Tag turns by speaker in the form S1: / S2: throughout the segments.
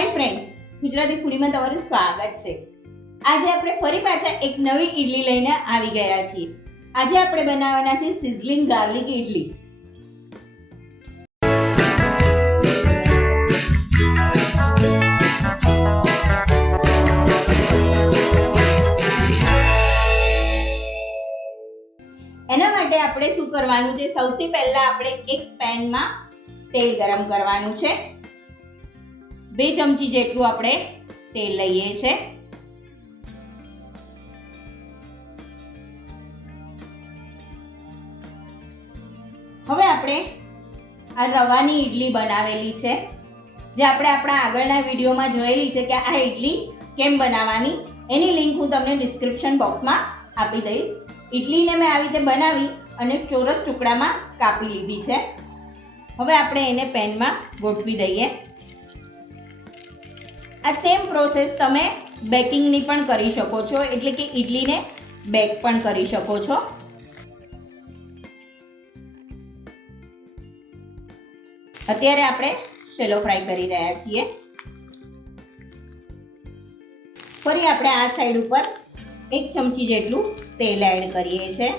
S1: Hi friends Gujarati ફૂડીમાં તમારું સ્વાગત છે. આજે આપણે ફરી પાછા એક નવી ઈડલી લઈને આવી ગયા છીએ. આજે આપણે બનાવવાના છે સિઝલિંગ ગાર્લિક ઈડલી. એના માટે આપણે શું કરવાનું છે? સૌથી પહેલા આપણે એક પેનમાં તેલ ગરમ કરવાનું છે. બે ચમચી જેટલું આપણે તેલ લઈએ છે. હવે આપણે આ રવાની ઈડલી બનાવેલી છે. જે આપણે આપણા આગળના વિડીયોમાં જોયેલી છે કે આ ઈડલી કેમ બનાવવાની, એની લિંક હું તમને ડિસ્ક્રિપ્શન બોક્સમાં આપી દઈશ. ઈડલીને મેં આવી રીતે બનાવી અને ચોરસ ટુકડામાં કાપી લીધી છે. હવે આપણે એને પેનમાં ગોઠવી દઈએ. આ સેમ પ્રોસેસ તમે બેકિંગની પણ કરી શકો છો. એટલે કે ઈડલીને બેક પણ કરી શકો છો. અત્યારે આપણે શેલો ફ્રાય કરી રહ્યા છીએ. ફરી આપણે આ સાઈડ ઉપર એક ચમચી જેટલું તેલ એડ કરીએ છીએ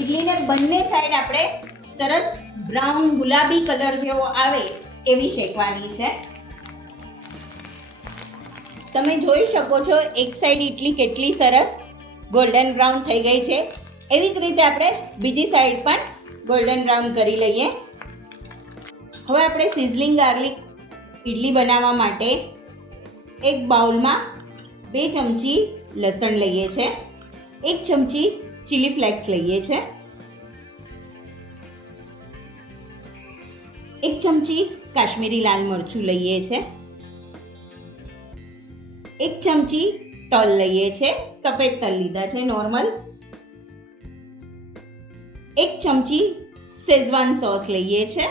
S1: ઇડલીને બંને સાઈડ આપણે સરસ બ્રાઉન ગુલાબી કલર જેવો આવે એવી શેકવાની છે. તમે જોઈ શકો છો એક સાઈડ ઇડલી કેટલી સરસ ગોલ્ડન બ્રાઉન થઈ ગઈ છે. એવી જ રીતે આપણે બીજી સાઈડ પણ ગોલ્ડન બ્રાઉન કરી લઈએ. હવે આપણે સિઝલિંગ ગાર્લિક ઇડલી બનાવવા માટે એક બાઉલમાં બે ચમચી લસણ લઈએ છે. એક ચમચી ચીલી ફ્લેક્સ લઈએ છે. એક ચમચી કાશ્મીરી લાલ મરચું લઈએ છે. એક ચમચી તલ લઈએ છે. સફેદ તલ લીધા છે નોર્મલ એક ચમચી શેઝવાન સોસ લઈએ છે.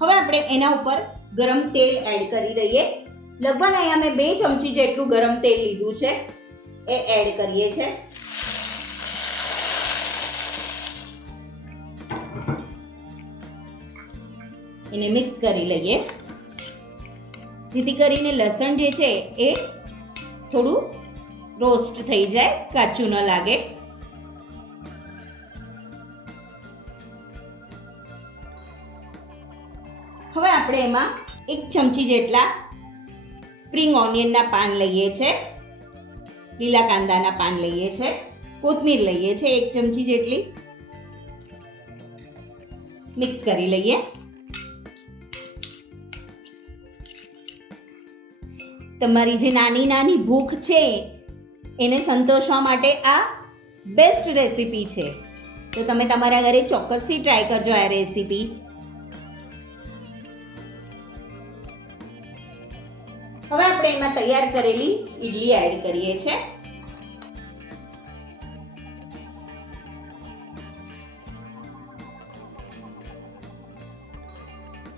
S1: હવે આપણે એના ઉપર ગરમ તેલ એડ કરી દઈએ. લગભગ અહીંયા મેં બે ચમચી જેટલું ગરમ તેલ લીધું છે. એ એડ કરીએ છે. એને મિક્સ કરી લઈએ. જેથી કરીને લસણ જે છે એ થોડું રોસ્ટ થઈ જાય, કાચું ન લાગે. હવે આપણે એમાં એક ચમચી જેટલા સ્પ્રિંગ ઓનિયનના પાન લઈએ છે. લીલા કાંદાના પાન લઈએ છે. કોથમીર લઈએ છે, એક ચમચી જેટલી. મિક્સ કરી લઈએ. તમારી જે નાની નાની ભૂખ છે, એને સંતોષવા માટે આ બેસ્ટ રેસીપી છે. તો તમે તમારા ઘરે ચોક્કસથી ટ્રાય કરજો આ રેસીપી હવે આપણે એમાં તૈયાર કરેલી ઈડલી એડ કરીએ છે.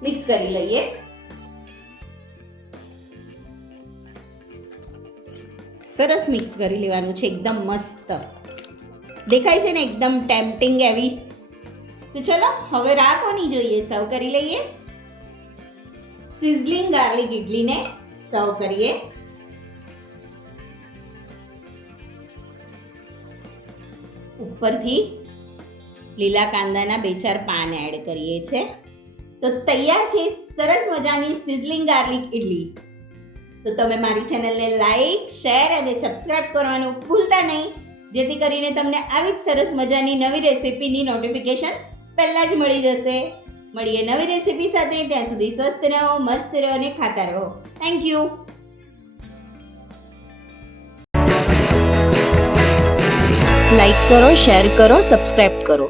S1: મિક્સ કરી લઈએ. સરસ મિક્સ કરી લેવાનું છે, એકદમ મસ્ત. દેખાય છે ને, એકદમ ટેમ્પટિંગ એવી. તો ચલો, હવે રાહ કોની જોઈએ સર્વ કરી લઈએ. સિઝલિંગ ગાર્લિક ઇડલીને સર્વ કરીએ. ઉપરથી લીલા કાંદાના બે ચાર પાન એડ કરીએ છે. તો તૈયાર છે, સરસ મજાની સિઝલિંગ ગાર્લિક ઇડલી તો તમે મારી ચેનલને લાઈક શેર અને સબસ્ક્રાઇબ કરવાનું ભૂલતા નહીં. જેથી કરીને તમને આવી જ સરસ મજાની નવી રેસિપીની નોટિફિકેશન પહેલાં જ મળી જશે. મળીએ નવી રેસિપી સાથે, ત્યાં સુધી સ્વસ્થ રહો, મસ્ત રહો અને ખાતા રહો. થેન્ક યુ
S2: લાઈક કરો શેર કરો સબસ્ક્રાઇબ કરો.